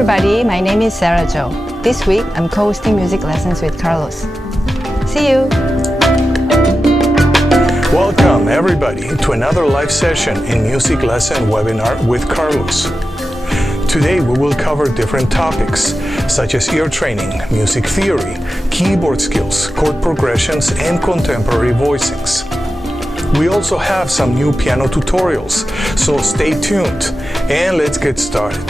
everybody, my name is Sera Jo. This week, I'm co-hosting music lessons with Carlos. See you! Welcome everybody to another live session in music lesson webinar with Carlos. Today we will cover different topics such as ear training, music theory, keyboard skills, chord progressions, and contemporary voicings. We also have some new piano tutorials, so stay tuned and let's get started.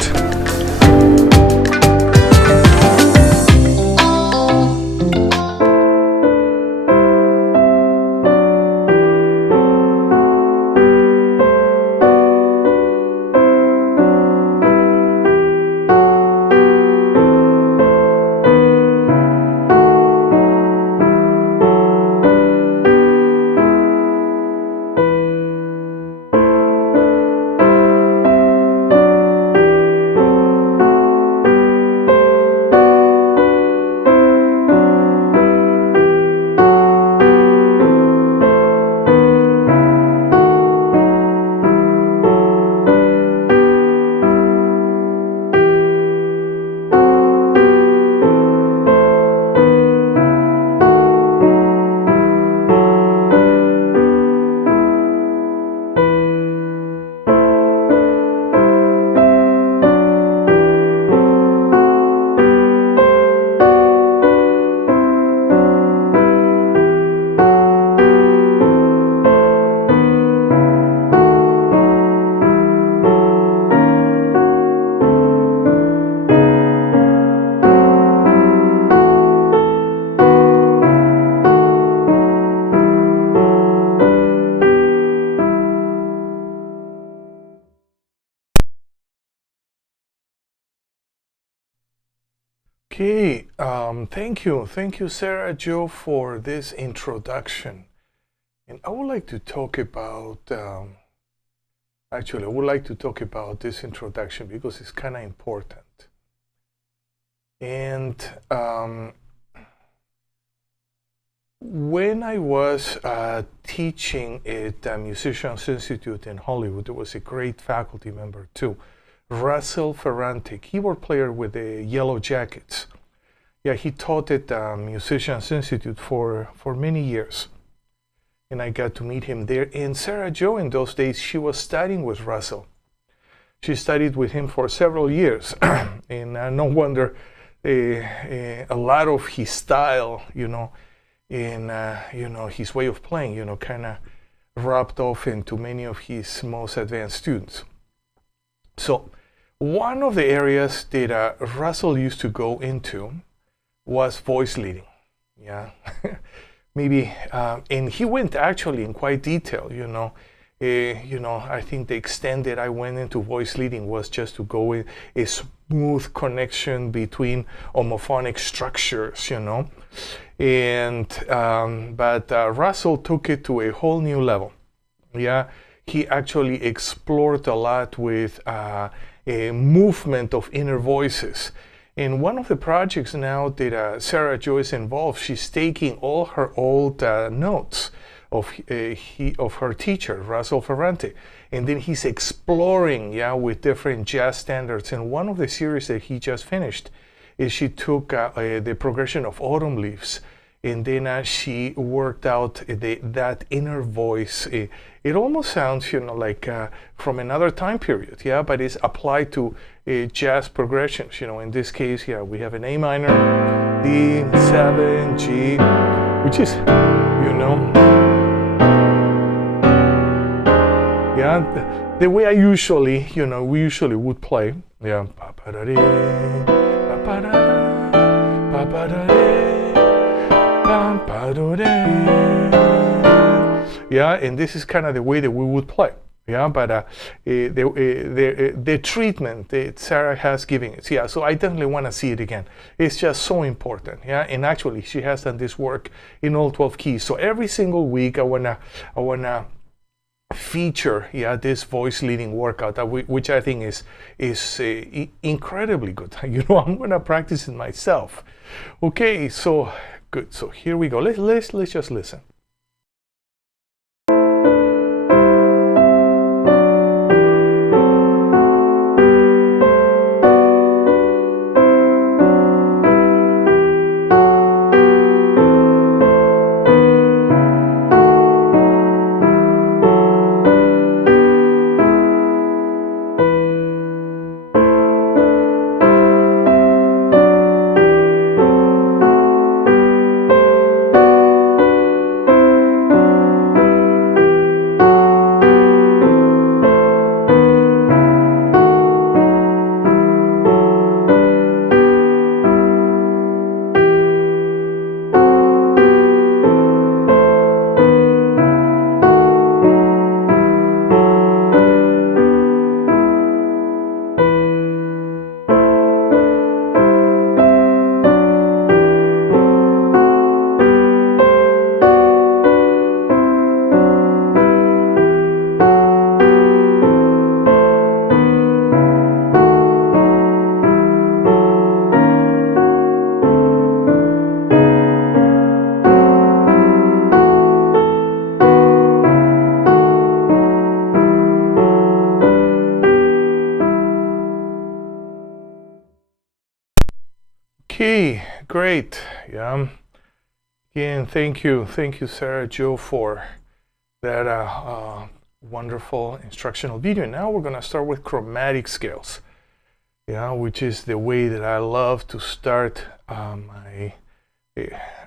Okay, thank you, Sera Jo, for this introduction. And I would like to talk about, this introduction because it's kind of important. And when I was teaching at Musicians Institute in Hollywood, there was a great faculty member too, Russell Ferrante, keyboard player with the Yellow Jackets. Yeah, he taught at Musicians Institute for many years. And I got to meet him there. And Sera Jo, in those days, she was studying with Russell. She studied with him for several years. And no wonder a lot of his style, and his way of playing, kind of rubbed off into many of his most advanced students. So one of the areas that Russell used to go into was voice leading. Yeah, maybe, and he went actually in quite detail. I think the extent that I went into voice leading was just to go in a smooth connection between homophonic structures, and but Russell took it to a whole new level. Yeah, he actually explored a lot with a movement of inner voices. In one of the projects now that Sera Jo is involved, she's taking all her old notes of her teacher, Russell Ferrante, and then he's exploring, with different jazz standards. And one of the series that he just finished is she took the progression of autumn leaves, and then she worked out that inner voice. It almost sounds, like from another time period, but it's applied to jazz progressions. In this case, we have an A minor, D, 7, G, which is, the way I usually, we usually would play, and this is kind of the way that we would play. But the treatment that Sera has given it, so I definitely want to see it again. It's just so important, and actually she has done this work in all 12 keys. So every single week I wanna feature this voice leading workout, which I think is incredibly good. I'm gonna practice it myself. Okay, so good. So here we go. Let's just listen. Okay, great. Yeah. Again, thank you, Sera Jo, for that wonderful instructional video. Now we're gonna start with chromatic scales. Yeah, which is the way that I love to start I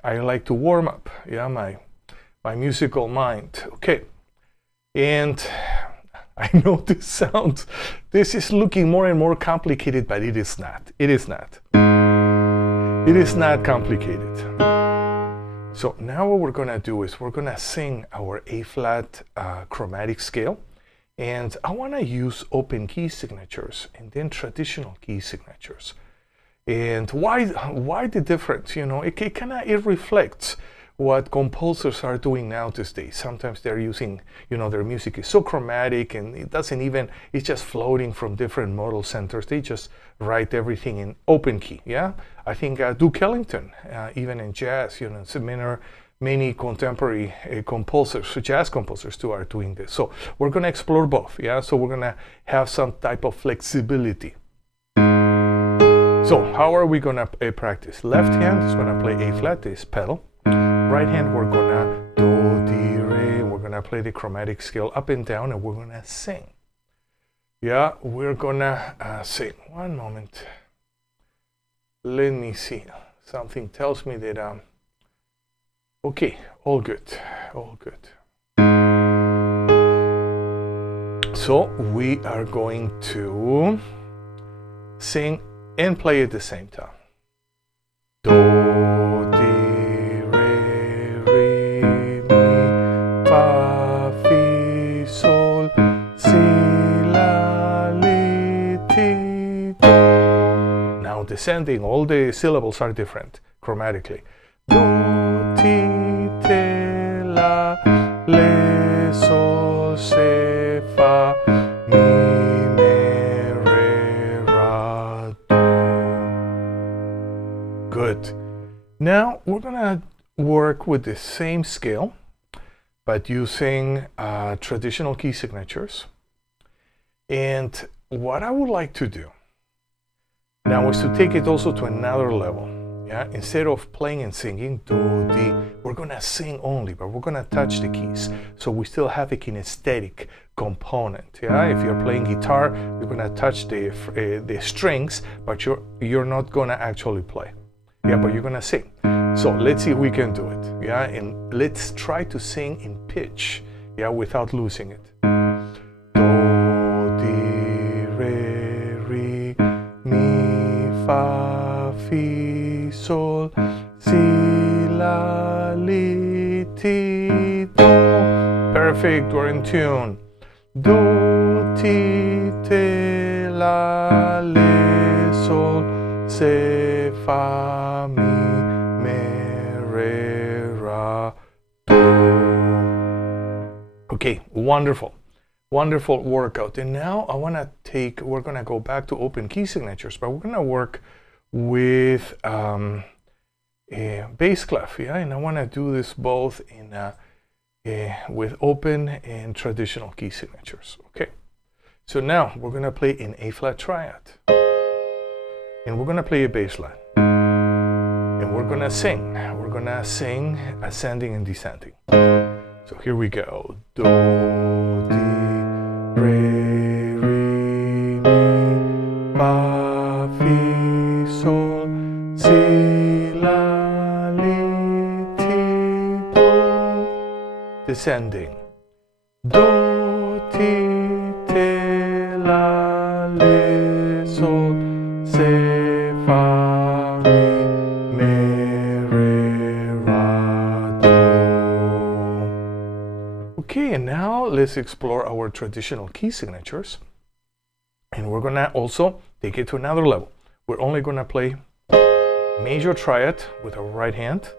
like to warm up, yeah, my musical mind. Okay, and I know this is looking more and more complicated, but it is not. It is not. It is not complicated. So now what we're gonna do is we're gonna sing our A-flat chromatic scale, and I wanna use open key signatures and then traditional key signatures. And why the difference? You know, it reflects what composers are doing now these days. Sometimes they're using, you know, their music is so chromatic and it's just floating from different modal centers. They just write everything in open key, yeah? I think Duke Ellington, even in jazz, you know, many contemporary composers, jazz composers too, are doing this. So we're gonna explore both, yeah? So we're gonna have some type of flexibility. So how are we gonna practice? Left hand is gonna play A-flat, this pedal. Right hand, we're gonna do, di, re. We're gonna play the chromatic scale up and down, and we're gonna sing. Yeah, we're gonna sing. One moment. Let me see. Something tells me that okay, all good, all good. So we are going to sing and play at the same time. Do, di, re, re, mi, fa, fi, sol, si, la, li, ti, do. Now descending, all the syllables are different chromatically. Do, ti, te, la, le, sol, se, fa, mi, good. Now we're gonna work with the same scale, but using traditional key signatures. And what I would like to do now is to take it also to another level. Yeah, instead of playing and singing, do, di, we're gonna sing only, but we're gonna touch the keys. So we still have a kinesthetic component. Yeah, if you're playing guitar, you're gonna touch the strings, but you're not gonna actually play. Yeah, but you're gonna sing. So let's see if we can do it. Yeah, and let's try to sing in pitch. Yeah, without losing it. Do, di, re, re, mi, fa, fi, sol, si, la, li, ti, do. Perfect. We're in tune. Do, ti, te, la, le, sol, se, fa, mi, me, re, ra, do. Okay, wonderful. Wonderful workout. And now we're gonna go back to open key signatures, but we're gonna work with a bass clef, yeah? And I wanna do this both in with open and traditional key signatures, okay? So now we're gonna play in A-flat triad. And we're gonna play a bass line. And we're gonna sing. We're gonna sing ascending and descending. So here we go. Do, di, re, mi, fa, fi, sol, si, la, li, ti, do. Descending. Do, ti, te, la, le, sol, se, fa, mi, me, re, ra, do. Okay, and now let's explore our traditional key signatures. And we're gonna also take it to another level. We're only gonna play major triad with our right hand,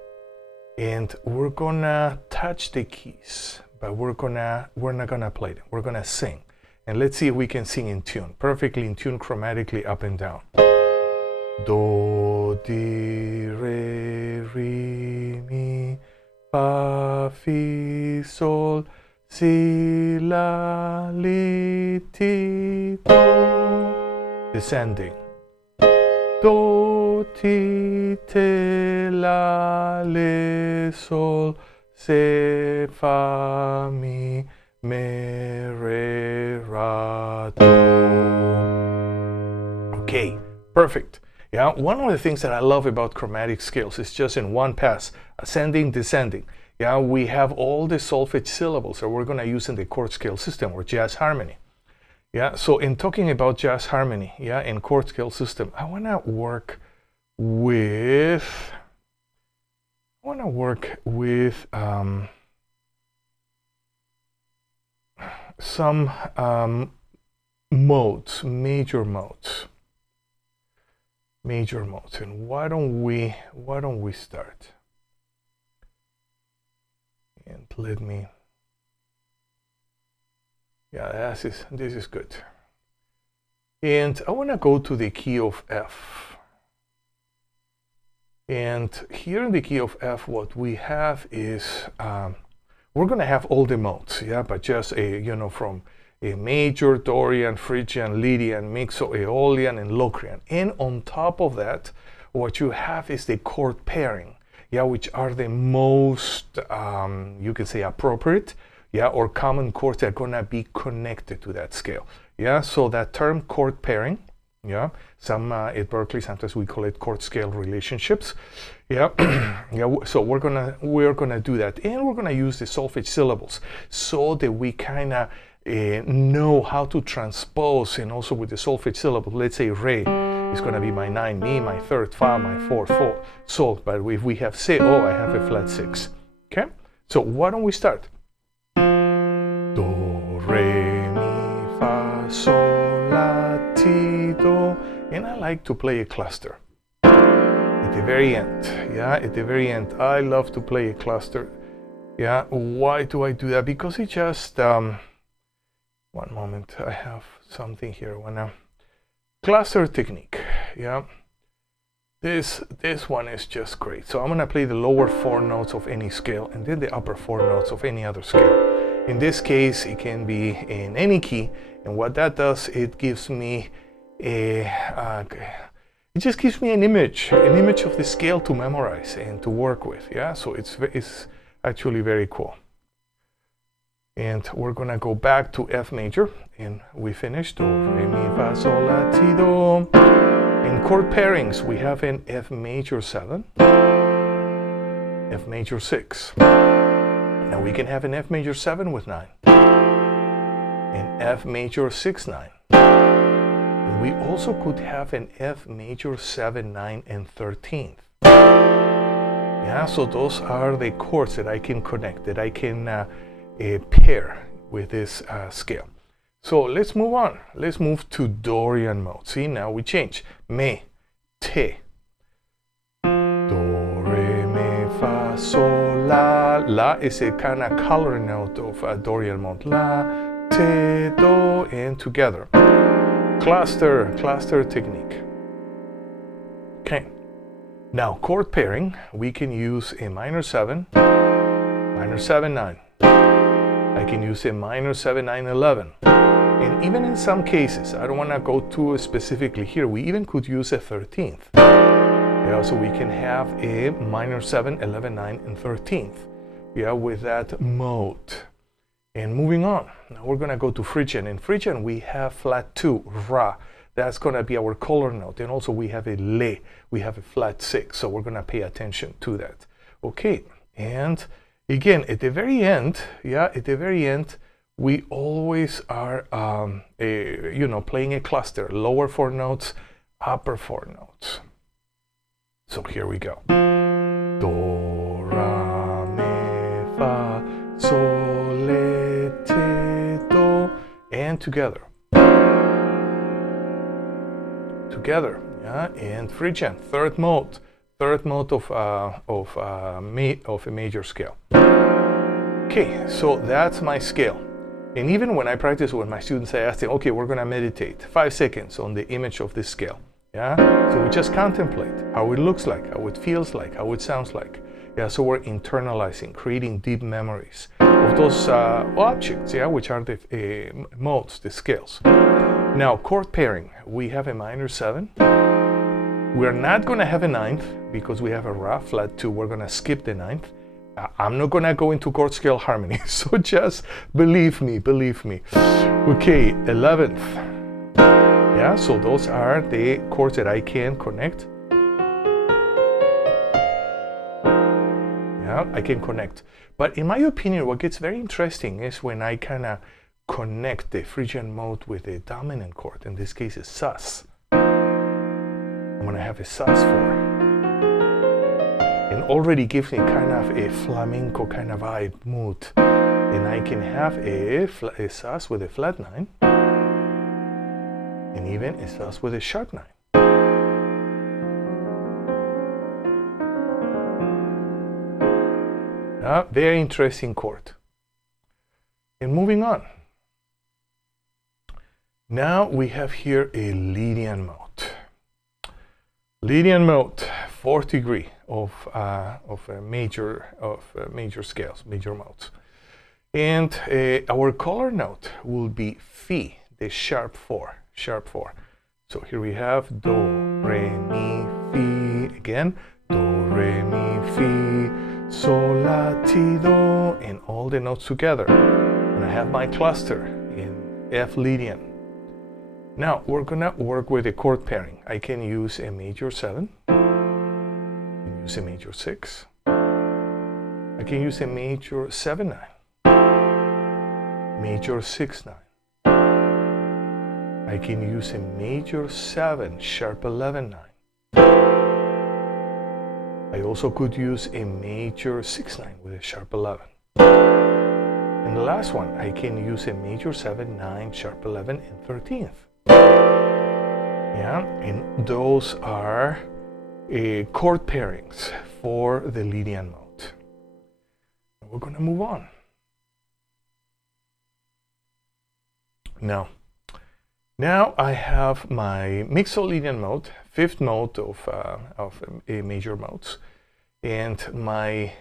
and we're gonna touch the keys, but we're not gonna play them. We're gonna sing. And let's see if we can sing in tune, perfectly in tune chromatically up and down. Do, di, re, mi, fa, fi, sol, si, la, li, ti, do. Descending. do, ti, te, la, le, sol, se, fa, mi, me, re, ra, do. Okay, perfect. Yeah, one of the things that I love about chromatic scales is just in one pass, ascending, descending. Yeah, we have all the solfege syllables that we're going to use in the chord scale system or jazz harmony. Yeah, so in talking about jazz harmony, yeah, in chord scale system, I want to work with some modes, major modes. And why don't we start? And let me, yeah, this is good. And I want to go to the key of F. And here in the key of F, what we have is we're going to have all the modes, yeah, but just from a major, Dorian, Phrygian, Lydian, Mixo, Aeolian, and Locrian. And on top of that, what you have is the chord pairing, yeah, which are the most, you can say, appropriate, yeah, or common chords that are going to be connected to that scale. Yeah, so that term chord pairing, yeah, some at Berkeley sometimes we call it chord scale relationships. Yeah, yeah. So we're gonna do that, and we're gonna use the solfege syllables so that we kind of know how to transpose, and also with the solfege syllable, let's say re is gonna be my 9, mi, my 3rd, fa, my 4th, sol. But if we have se, I have a flat 6. Okay, so why don't we start? Do, re, mi, fa, sol, la, ti, do, and I like to play a cluster. At the very end, yeah, at the very end, I love to play a cluster. Yeah, why do I do that? Because it just, one moment, I have something here. Cluster technique, yeah. This one is just great. So I'm gonna play the lower 4 notes of any scale and then the upper 4 notes of any other scale. In this case, it can be in any key, and what that does, it gives me it just gives me an image of the scale to memorize and to work with. Yeah, so it's actually very cool. And we're gonna go back to F major, and we finished do, re, mi, fa, sol, la, ti, do. In chord pairings, we have an F major 7, F major 6. Now we can have an F major 7 with 9, an F major 6, 9. We also could have an F major 7, 9, and 13th. Yeah, so those are the chords that I can connect, that I can pair with this scale. So let's move on. Let's move to Dorian mode. See, now we change. Me, te. Do, re, mi, fa, sol, la. La is a kind of color note of Dorian mode. La, te, do, and together. Cluster technique. Okay. Now chord pairing, we can use a minor 7, minor 7, 9. I can use a minor 7, 9, 11. And even in some cases, I don't want to go too specifically here, we even could use a 13th. Yeah, so we can have a minor 7, 11, 9, and 13th. Yeah, with that mode. And moving on, now we're going to go to Phrygian. In Phrygian, we have flat 2, ra. That's going to be our color note. And also we have a le. We have a flat 6. So we're going to pay attention to that. Okay. And again, at the very end, yeah, at the very end, we always are, playing a cluster. Lower 4 notes, upper 4 notes. So here we go. Do, ra, mi, fa, sol, le, ti, do, and together, yeah. And Phrygian, third mode of a major scale. Okay, so that's my scale. And even when I practice with my students, I ask them, okay, we're gonna meditate 5 seconds on the image of this scale. Yeah, so we just contemplate how it looks like, how it feels like, how it sounds like. Yeah, so we're internalizing, creating deep memories of those objects, yeah, which are the modes, the scales. Now, chord pairing, we have a minor 7, We're not going to have a ninth because we have a rough flat 2. We're going to skip the ninth. I'm not going to go into chord scale harmony, so just believe me. Okay, 11th. Yeah, so those are the chords that I can connect. Yeah, I can connect. But in my opinion, what gets very interesting is when I kind of connect the Phrygian mode with the dominant chord. In this case, it's sus. I'm going to have a sus4. And already gives me kind of a flamenco kind of vibe mood. And I can have a sus with a flat 9. And even a sus with a sharp 9. Very interesting chord. And moving on. Now we have here a Lydian mode. Lydian mode, 4th degree of major scales, major modes. And our color note will be Fi, the sharp 4. So here we have Do, Re, Mi, Fi. Again, Do, Re, Mi, Fi, Sol, La, Ti, Do, and all the notes together. And I have my cluster in F Lydian. Now we're gonna work with a chord pairing. I can use a major 7. I can use a major 6. I can use a major 7-9. Major 6-9. I can use a major 7 sharp 11-9. I also could use a major 6-9 with a sharp 11. And the last one, I can use a major 7-9 sharp 11 and 13th. Yeah, and those are chord pairings for the Lydian mode. We're going to move on. Now I have my Mixolydian mode, 5th mode of a major modes, and my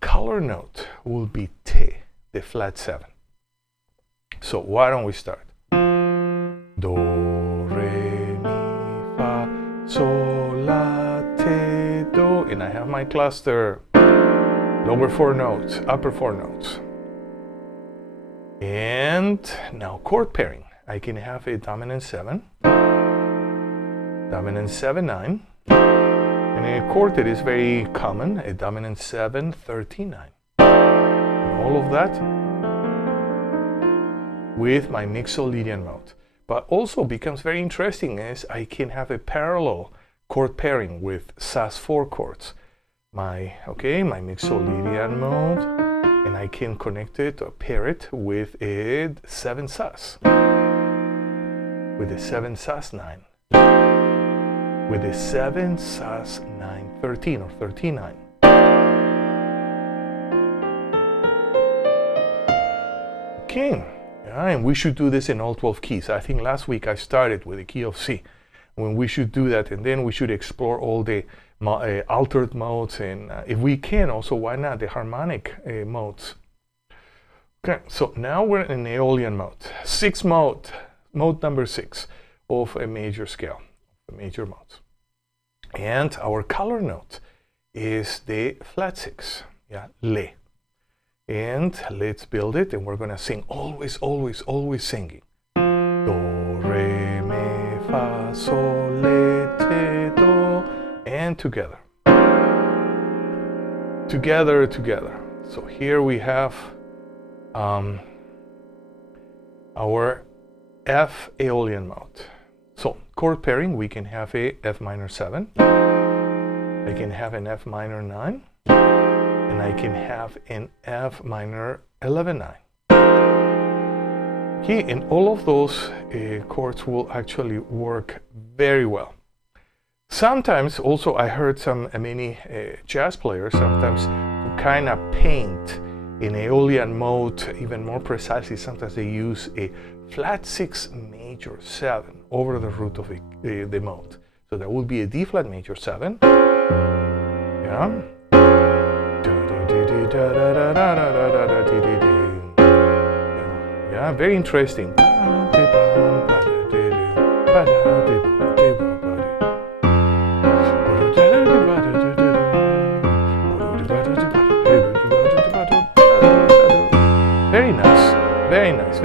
color note will be Te, the flat 7. So why don't we start? Do, Re, Mi, Fa, Sol, La, Te, Do, and I have my cluster, lower 4 notes, upper 4 notes. And now chord pairing. I can have a dominant 7, dominant 7-9, and a chord that is very common, a dominant 7-13-9. And all of that with my Mixolydian mode. But also becomes very interesting is I can have a parallel chord pairing with sus4 chords. My Mixolydian mode, and I can connect it or pair it with a 7 sus. With a 7 sus 9. With a 7 sus 9 13 or 13-9. Okay. And we should do this in all 12 keys. I think last week I started with the key of C. When we should do that, and then we should explore all the altered modes, and if we can also, why not, the harmonic modes. Okay, so now we're in Aeolian mode. 6th mode, mode number 6 of a major scale, a major mode. And our color note is the flat 6, yeah, Le. And let's build it, and we're gonna sing always singing. Do, Re, Mi, Fa, Sol, Le, Te, Do, and together. Together. So here we have our F Aeolian mode. So chord pairing, we can have a F minor 7. I can have an F minor 9. And I can have an F minor 11-9. Okay, and all of those chords will actually work very well. Sometimes also I heard many jazz players sometimes to kind of paint in Aeolian mode even more precisely. Sometimes they use a flat 6 major 7 over the root of the mode. So that would be a D flat major 7. Yeah. Yeah, very interesting.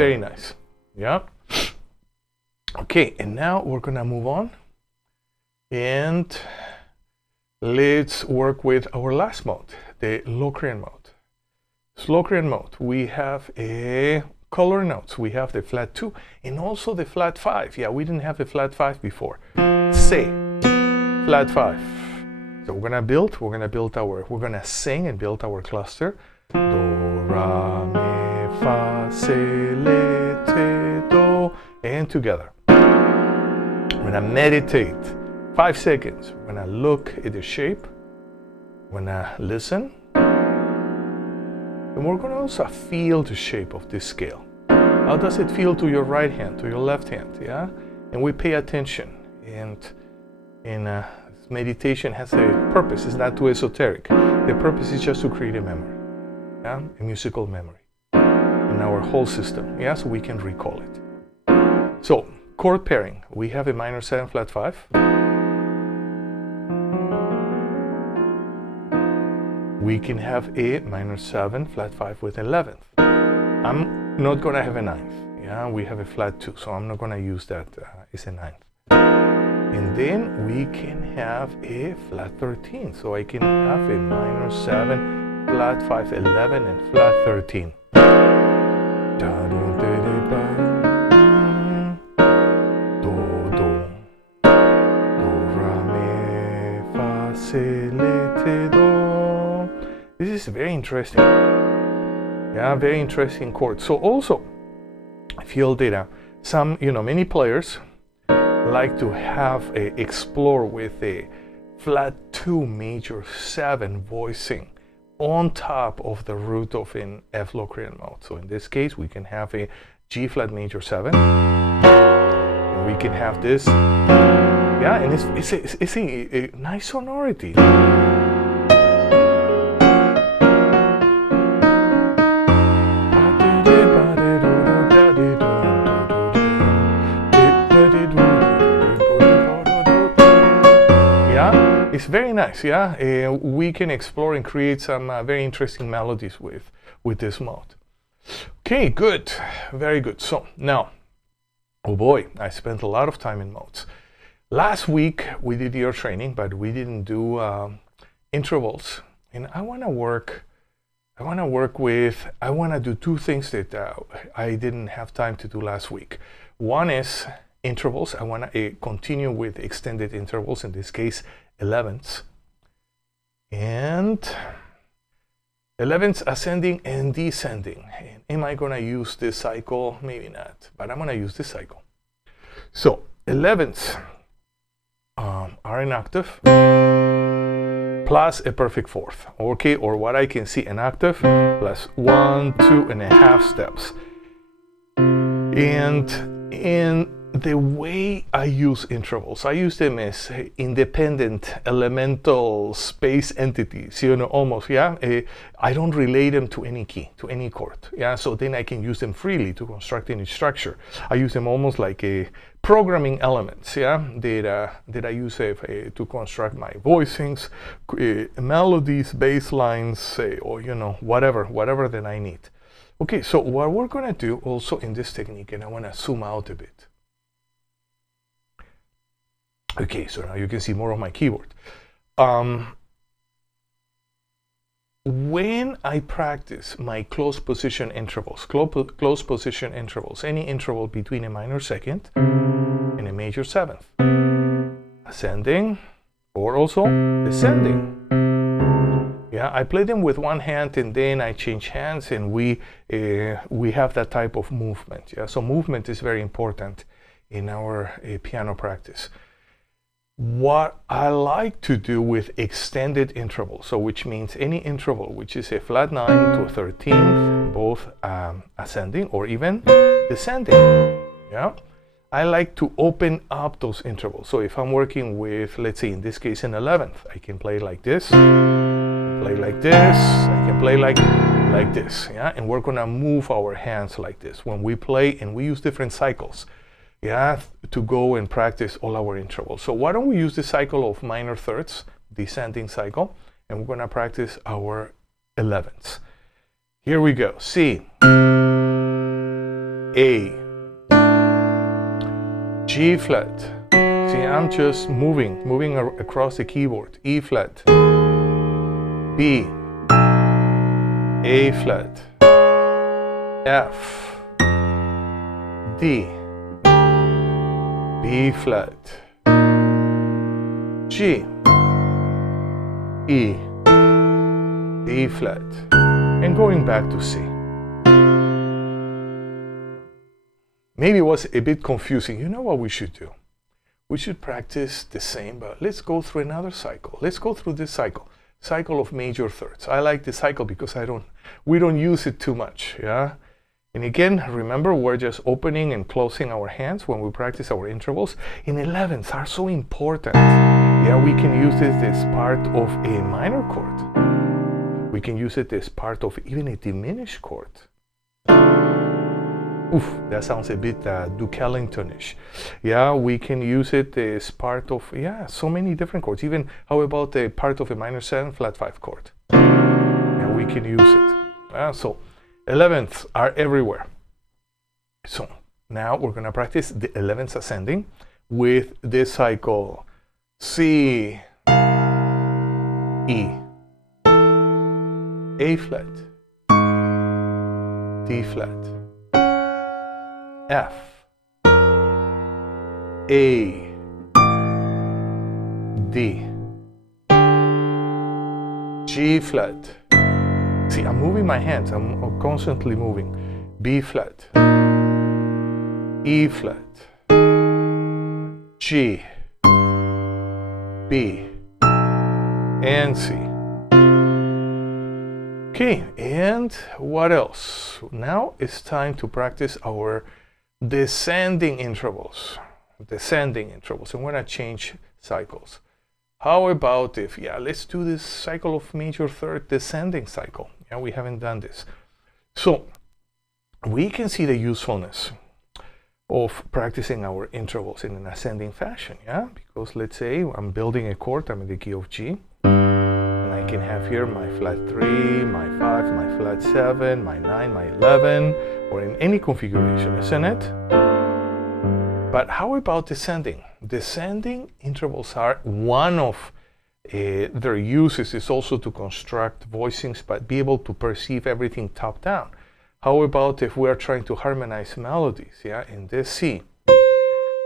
very nice. Yeah. Okay, and now we're gonna move on and let's work with our last mode, the Locrian mode. Locrian mode, we have a color notes. We have the flat 2 and also the flat 5. Yeah, we didn't have the flat 5 before. C, flat 5. So we're gonna sing and build our cluster. Do, ra, mi, fa, si, le, te, do, and together. We're gonna meditate 5 seconds. We're gonna look at the shape. We're gonna listen. And we're gonna also feel the shape of this scale. How does it feel to your right hand, to your left hand, yeah? And we pay attention. And meditation has a purpose. It's not too esoteric. The purpose is just to create a memory, yeah? A musical memory in our whole system, yeah? So we can recall it. So, chord pairing. We have a minor 7 flat 5. We can have a minor 7 flat 5 with 11th. I'm not gonna have a 9th. Yeah, we have a flat 2, so I'm not gonna use that as a 9th. And then we can have a flat 13. So I can have a minor 7 flat 5 11 and flat 13. Do do ra mi fa si le te do. This is very interesting. Yeah, very interesting chord. So also, I feel that many players like to have explore with a flat 2 major 7 voicing on top of the root of an F Locrian mode. So in this case, we can have a G flat major 7. And we can have this. Yeah, and it's a nice sonority. It's very nice, yeah? We can explore and create some very interesting melodies with this mode. Okay, good. Very good. So now, oh boy, I spent a lot of time in modes. Last week, we did ear training, but we didn't do intervals. And I want to do 2 things that I didn't have time to do last week. One is intervals. I want to continue with extended intervals, in this case, 11ths. And 11ths ascending and descending. And am I going to use this cycle? Maybe not, but I'm going to use this cycle. So 11ths are an octave plus a perfect fourth, okay? Or what I can see, an octave plus 1, 2.5 steps. And in the way I use intervals, I use them as independent elemental space entities, almost, yeah? I don't relate them to any key, to any chord, yeah? So then I can use them freely to construct any structure. I use them almost like a programming elements, yeah? That I use to construct my voicings, melodies, bass lines, or, whatever that I need. Okay, so what we're gonna do also in this technique, and I wanna zoom out a bit. Okay, so now you can see more of my keyboard. When I practice my close position intervals, any interval between a minor second and a major 7th, ascending or also descending. Yeah, I play them with one hand and then I change hands, and we have that type of movement. Yeah, so movement is very important in our piano practice. What I like to do with extended intervals, so which means any interval which is a flat 9 to a 13th, both ascending or even descending. Yeah, I like to open up those intervals. So if I'm working with, let's say in this case, an 11th, I can play like this, play like this, I can play like this. Yeah, and we're gonna move our hands like this when we play, and we use different cycles. Yeah, to go and practice all our intervals. So why don't we use the cycle of minor thirds, descending cycle, and we're gonna practice our 11ths. Here we go. C. A, G flat. See, I'm just moving across the keyboard. E flat, B, A flat, F, D, B flat, G, E, D flat, and going back to C. Maybe it was a bit confusing. You know what we should do? We should practice the same, but let's go through another cycle. Let's go through this cycle of major thirds. I like the cycle because we don't use it too much, yeah? And again, remember, we're just opening and closing our hands when we practice our intervals. And 11ths are so important. Yeah, we can use this as part of a minor chord. We can use it as part of even a diminished chord. Oof, that sounds a bit Duke Ellington-ish. Yeah, we can use it as part of, so many different chords. Even, how about a part of a minor 7 flat 5 chord? And we can use it. So 11ths are everywhere. So now we're going to practice the 11th ascending with this cycle. C, E, A flat, D flat, F, A, D, G flat. See, I'm moving my hands, I'm constantly moving. B flat, E flat, G, B, and C. Okay, and what else? Now it's time to practice our descending intervals. And we're gonna change cycles. How about if, let's do this cycle of major third descending cycle. Yeah, we haven't done this. So we can see the usefulness of practicing our intervals in an ascending fashion, because let's say I'm building a chord, I'm in the key of G, and I can have here my flat 3, my 5, my flat 7, my 9, my 11, or in any configuration, isn't it? But how about descending? Descending intervals are one of their uses is also to construct voicings, but be able to perceive everything top down. How about if we're trying to harmonize melodies? In this C,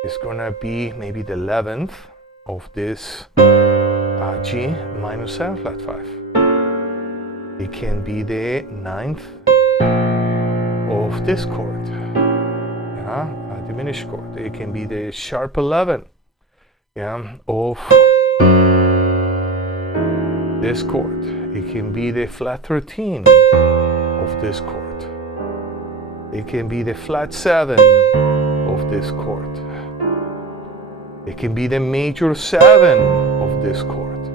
it's gonna be maybe the 11th of this G minor 7 flat 5. It can be the 9th of this chord, a diminished chord. It can be the sharp 11, of this chord. It can be the flat 13 of this chord. It can be the flat 7 of this chord. It can be the major 7 of this chord.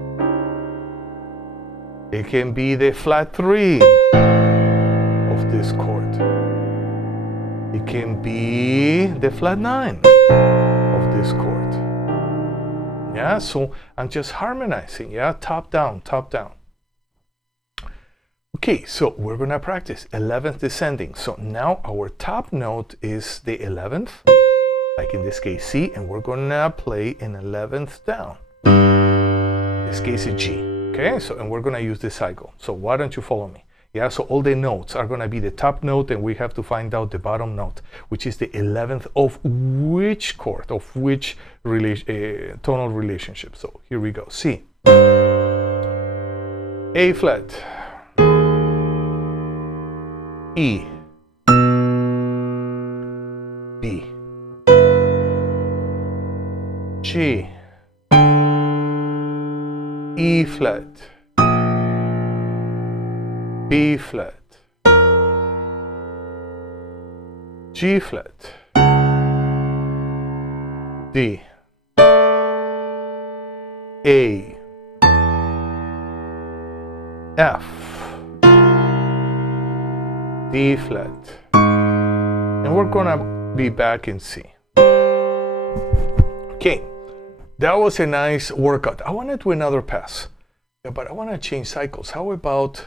It can be the flat 3 of this chord. It can be the flat 9 of this chord. So I'm just harmonizing, top down, top down. Okay, so we're gonna practice 11th descending. So now our top note is the 11th, like in this case C, and we're gonna play an 11th down. In this case it's G, okay? So, and we're gonna use this cycle. So why don't you follow me? So all the notes are gonna be the top note, and we have to find out the bottom note, which is the 11th of which chord, of which tonal relationship. So here we go, C, A flat, E, B, G, E flat, B flat, G flat, D, A, F, D flat, and we're gonna be back in C. Okay, that was a nice workout. I want to do another pass, but I want to change cycles. How about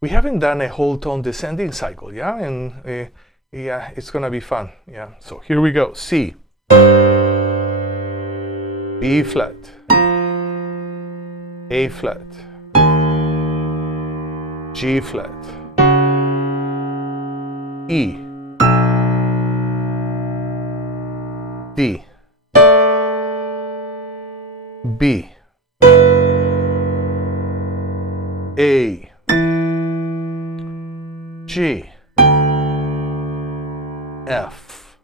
we haven't done a whole tone descending cycle, yeah? And yeah, it's gonna be fun, yeah? So here we go. C, B flat, A flat, G flat, E, D, B, A, G, F,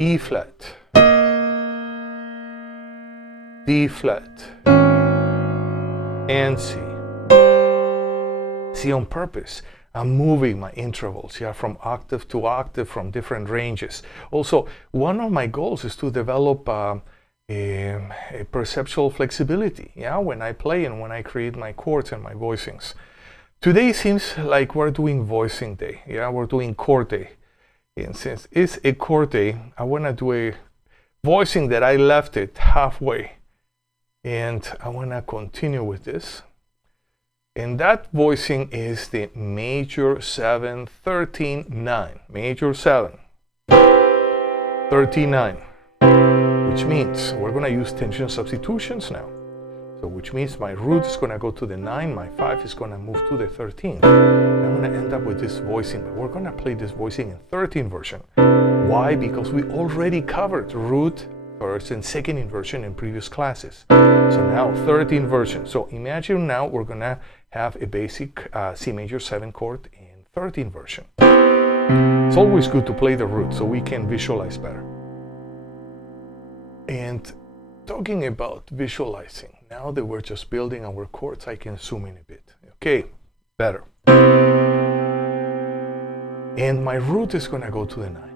E flat, D flat, and C. See, on purpose, I'm moving my intervals, yeah, from octave to octave, from different ranges. Also, one of my goals is to develop a perceptual flexibility, yeah, when I play and when I create my chords and my voicings. Today seems like we're doing voicing day, yeah, we're doing chord day. And since it's a chord day, I want to do a voicing that I left it halfway. And I want to continue with this. And that voicing is the major 7, 13, 9. Major 7, 13, 9. Which means we're going to use tension substitutions now. So which means my root is going to go to the 9, my 5 is going to move to the 13. I'm going to end up with this voicing, but we're going to play this voicing in 13 version. Why? Because we already covered root, first and second inversion in previous classes. So now 13 version. So imagine now we're gonna have a basic C major 7 chord in 13 version. It's always good to play the root so we can visualize better. And talking about visualizing, now that we're just building our chords, I can zoom in a bit. Okay, better. And my root is gonna go to the 9.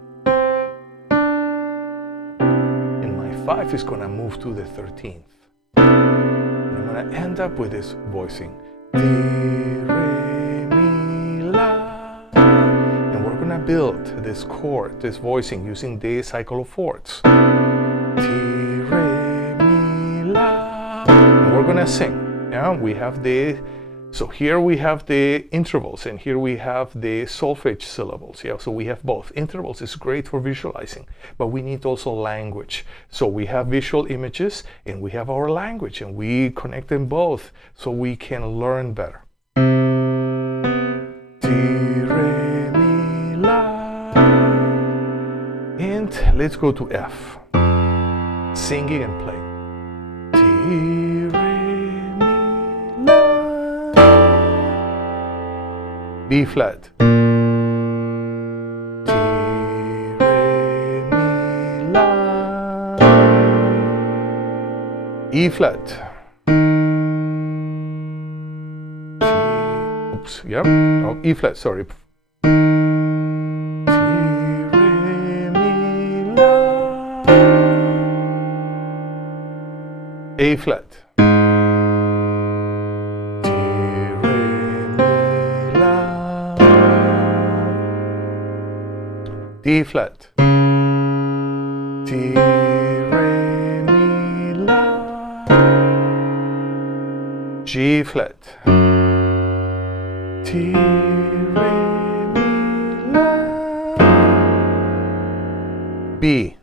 5 is going to move to the 13th. I'm going to end up with this voicing. Di, re, mi, la. And we're going to build this chord, this voicing, using the cycle of fourths. Di, re, mi, la. And we're going to sing. Yeah, we have the... So here we have the intervals, and here we have the solfege syllables. Yeah, so we have both. Intervals is great for visualizing, but we need also language. So we have visual images, and we have our language, and we connect them both so we can learn better. Di, re, mi, la. And let's go to F. Singing and playing. Di, re, B flat. Di, re, mi, la. E flat. Oops, yeah. Oh, E flat, sorry. Di, re, mi, la. A flat. D flat. Di, re, mi, la. G flat. Di, re, mi, la. B.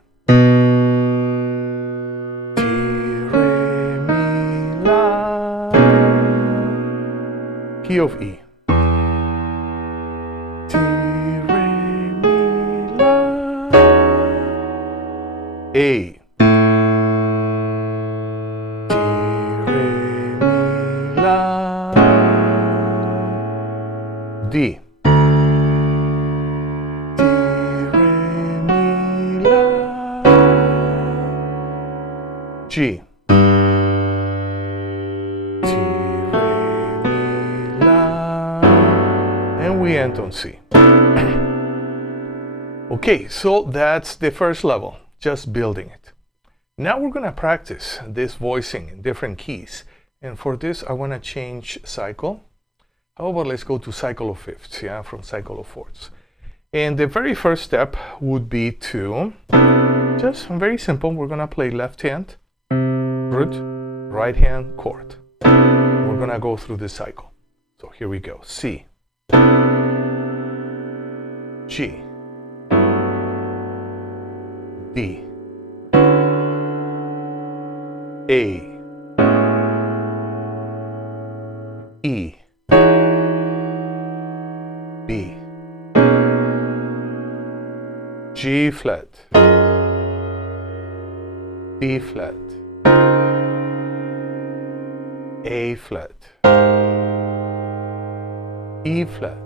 Di, re, mi, la. Key of E. A. Di, re, mi, la. D. Di, re, mi, la. G. Di, re, mi, la. And we end on C. Okay, so that's the first level. Just building it. Now we're going to practice this voicing in different keys. And for this, I want to change cycle. How about let's go to cycle of fifths, yeah, from cycle of fourths. And the very first step would be to, just very simple, we're going to play left hand, root, right hand, chord. We're going to go through this cycle. So here we go. C, G, D, A, E, B, G flat, D flat, A flat, E flat,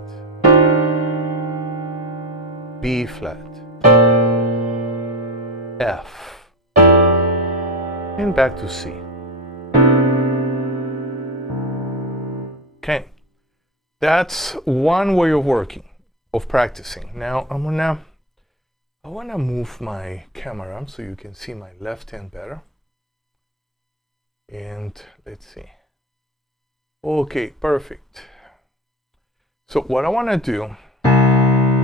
B flat, F, and back to C. Okay, that's one way of working, of practicing. Now I wanna move my camera so you can see my left hand better. And let's see. Okay, perfect. So what I wanna do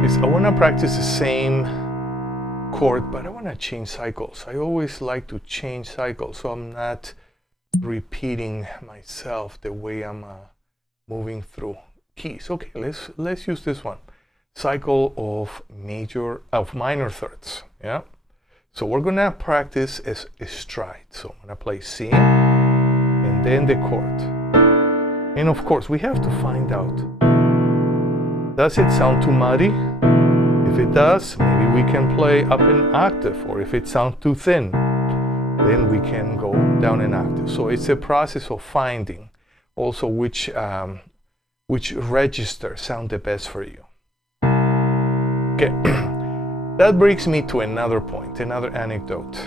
is I wanna practice the same chord, but I wanna change cycles. I always like to change cycles so I'm not repeating myself the way I'm moving through keys. Okay, let's use this one. Cycle of minor thirds. Yeah. So we're gonna practice as a stride. So I'm gonna play C and then the chord. And of course we have to find out, does it sound too muddy? If it does, maybe we can play up an octave, or if it sounds too thin, then we can go down an octave. So it's a process of finding also which register sound the best for you. Okay, that brings me to another point, another anecdote.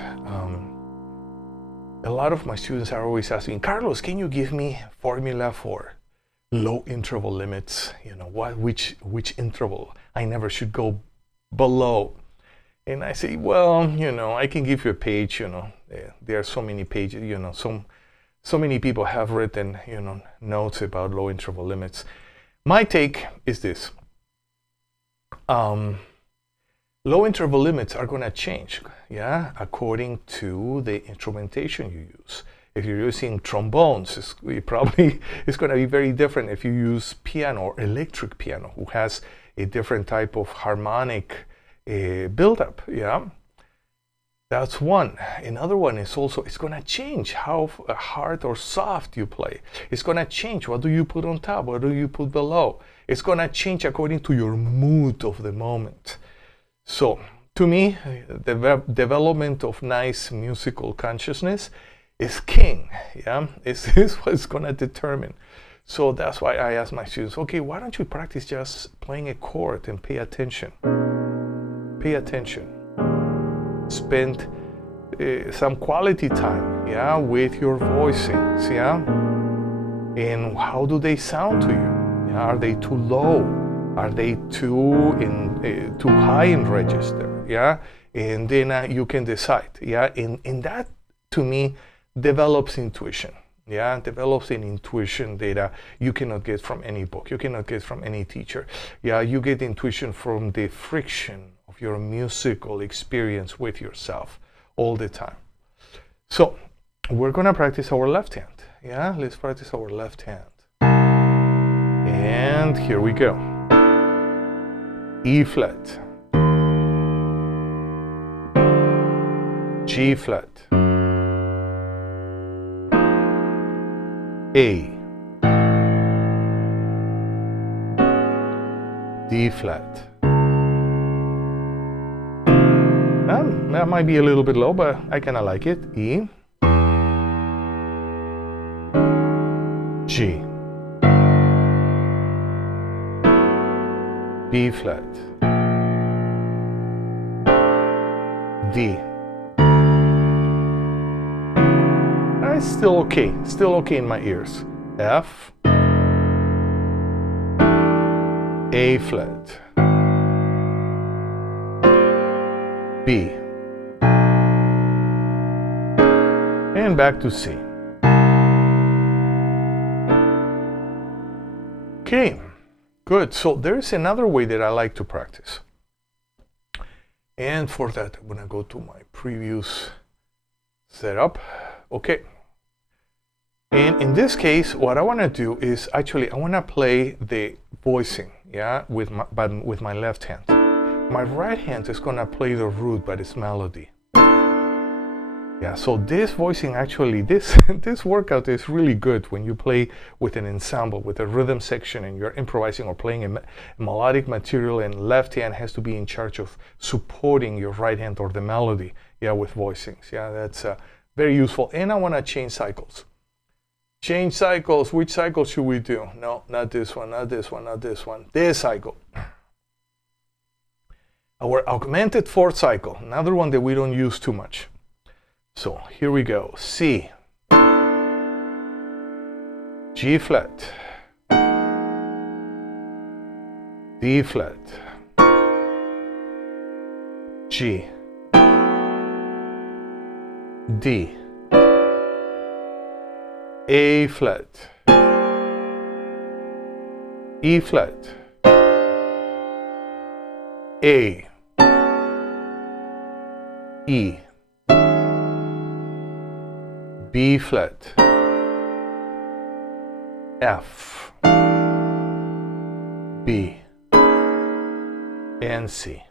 A lot of my students are always asking, Carlos, can you give me formula for low interval limits? You know, which interval I never should go below? And I say, well, you know, I can give you a page. You know, there are so many pages. You know, so many people have written, you know, notes about low interval limits. My take is this. Low interval limits are going to change, yeah, according to the instrumentation you use. If you're using trombones, it's going to be very different if you use piano or electric piano, who has a different type of harmonic buildup, yeah. That's one. Another one is also, it's going to change how hard or soft you play. It's going to change. What do you put on top? What do you put below? It's going to change according to your mood of the moment. So, to me, the development of nice musical consciousness is king. Yeah, is what's going to determine. So that's why I ask my students, okay, why don't you practice just playing a chord and pay attention? Pay attention. Spend some quality time, yeah, with your voicings, yeah. And how do they sound to you? Yeah, are they too low? Are they too high in register? Yeah, and then you can decide. Yeah, and that to me develops intuition. Yeah, develops an intuition that you cannot get from any book. You cannot get from any teacher. Yeah, you get intuition from the friction of your musical experience with yourself all the time. So we're gonna practice our left hand. Yeah, let's practice our left hand. And here we go. E flat, G flat, A, D flat. That might be a little bit low, but I kind of like it. E, G, B flat, D. It's still okay in my ears. F, A flat, B, and back to C. Okay, good. So there's another way that I like to practice. And for that, I'm gonna go to my previous setup. Okay. And in this case, what I want to do is actually I want to play the voicing, yeah, with my left hand. My right hand is going to play the root, but it's melody. Yeah, so this voicing actually, this workout is really good when you play with an ensemble, with a rhythm section, and you're improvising or playing a melodic material, and left hand has to be in charge of supporting your right hand or the melody, yeah, with voicings. Yeah, that's very useful. And I want to change cycles. Change cycles. Which cycle should we do? No, not this one, not this one, not this one. This cycle. Our augmented fourth cycle, another one that we don't use too much. So here we go. C, G flat, D flat, G, D, A flat, E flat, A, E, B flat, F, B, and C.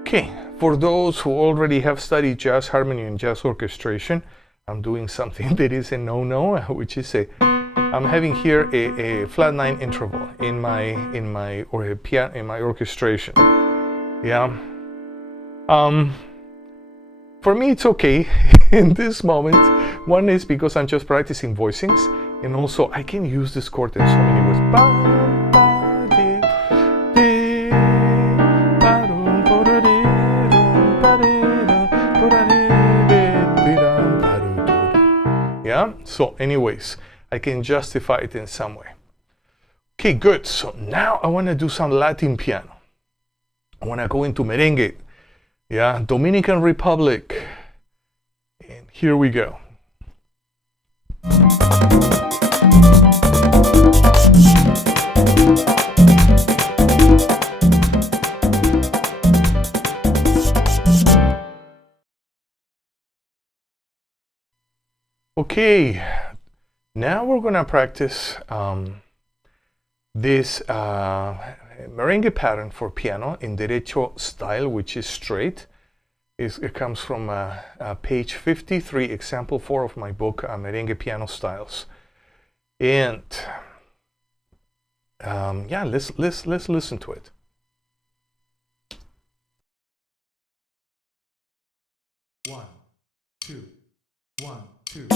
Okay, for those who already have studied jazz harmony and jazz orchestration, I'm doing something that is a no-no, which is I'm having here a flat 9 interval in my orchestration. Yeah. For me, it's okay in this moment. One is because I'm just practicing voicings, and also I can use this chord in so many ways. Yeah, so anyways, I can justify it in some way. Okay, good. So now I want to do some Latin piano. I want to go into merengue. Yeah, Dominican Republic. And here we go. Okay, now we're gonna practice this merengue pattern for piano in derecho style, which is straight. It comes from page 53, example 4 of my book, Merengue Piano Styles. And yeah, let's listen to it. 1, 2, 1, 2.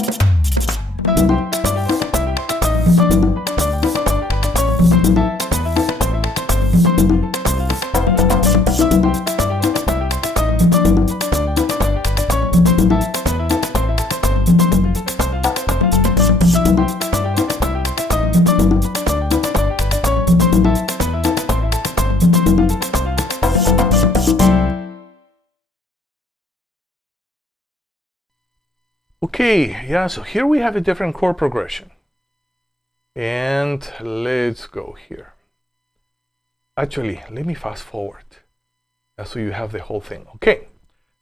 Okay, yeah, so here we have a different chord progression. And let's go here. Actually, let me fast forward. So you have the whole thing. Okay,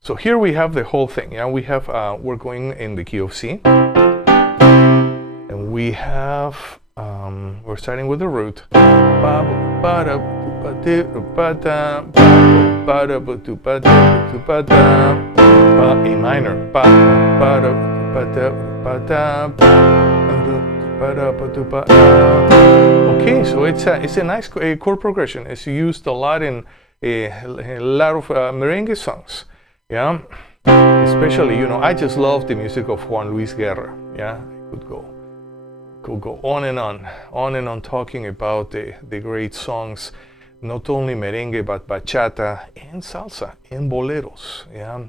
so here we have the whole thing. Yeah, we have, we're going in the key of C. And we have, we're starting with the root. A minor. Okay, so it's a nice chord progression. It's used a lot in a lot of merengue songs. Yeah, especially, you know, I just love the music of Juan Luis Guerra. Yeah, I could go on and on talking about the great songs, not only merengue but bachata and salsa and boleros. Yeah.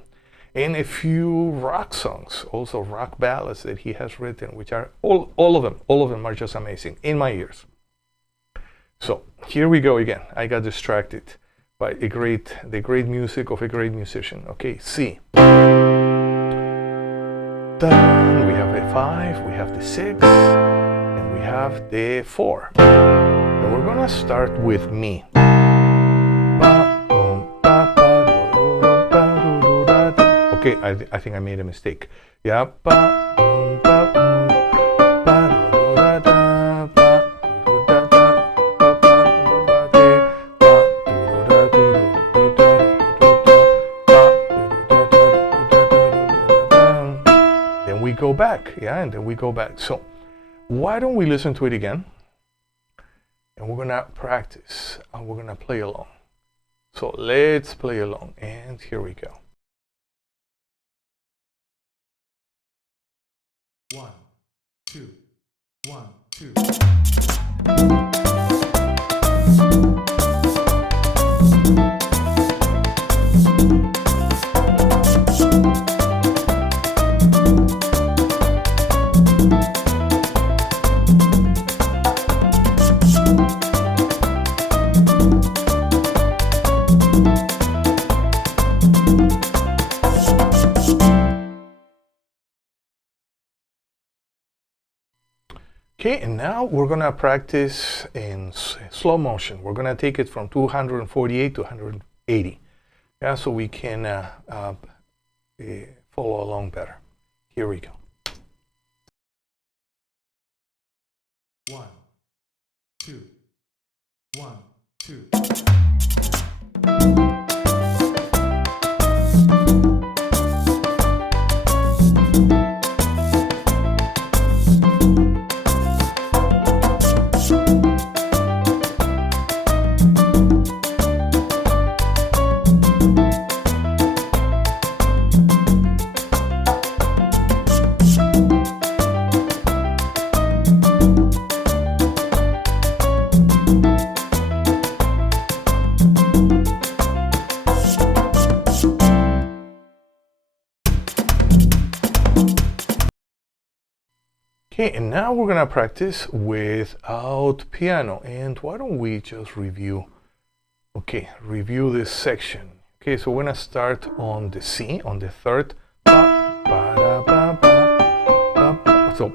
And a few rock songs, also rock ballads that he has written, which are all of them are just amazing in my ears. So here we go again. I got distracted by the great music of a great musician. Okay, C. Then we have the 5, we have the 6, and we have the 4. And we're gonna start with Mi. Okay, I think I made a mistake. Yeah. go back, yeah, and then we go back. So why don't we listen to it again? And we're gonna practice, and we're gonna play along. So let's play along, and here we go. 1, 2, 1, 2. Okay, and now we're gonna practice in slow motion. We're gonna take it from 248 to 180, yeah, so we can follow along better. Here we go. 1, 2, 1, 2. Okay, and now we're gonna practice without piano. And why don't we just review this section. Okay, so we're gonna start on the C, on the third. So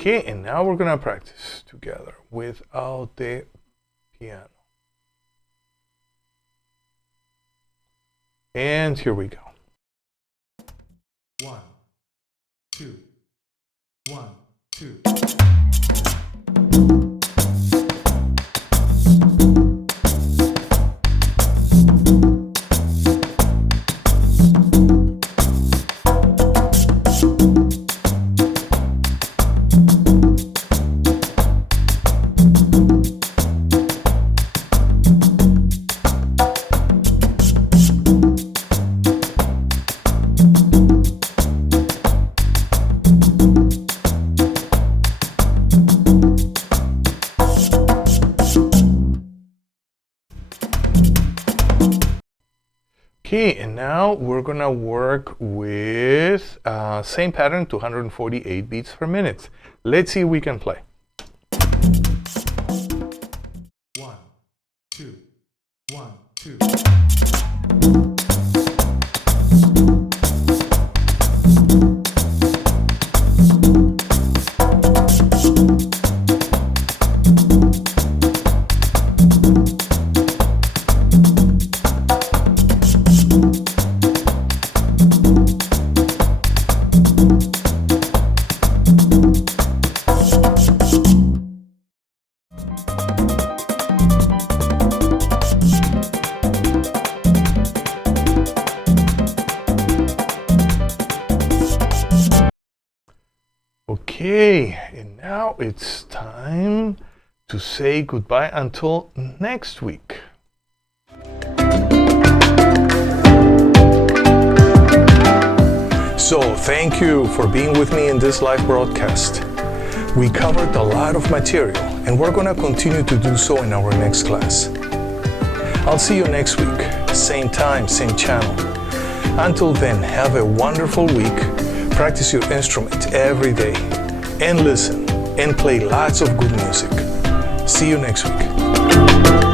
okay, and now we're gonna practice together without the piano. And here we go. 1, 2, 1, 2. Okay, and now we're gonna work with same pattern, 248 beats per minute. Let's see if we can play. 1, 2, 1, 2. Okay, and now it's time to say goodbye until next week. So, thank you for being with me in this live broadcast. We covered a lot of material, and we're going to continue to do so in our next class. I'll see you next week, same time, same channel. Until then, have a wonderful week. Practice your instrument every day, and listen, and play lots of good music. See you next week.